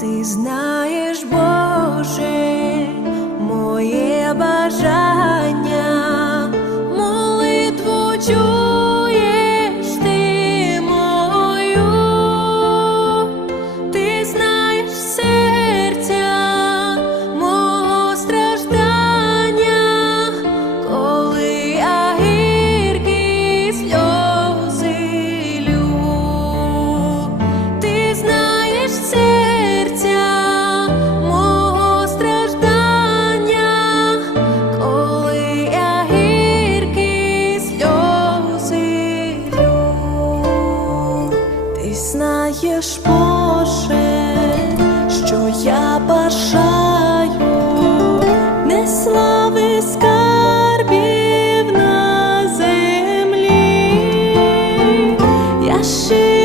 Ти знаєш, Боже, моє бажання. знаєш, Боже, що я бажаю не слави скарбів на землі. Я ще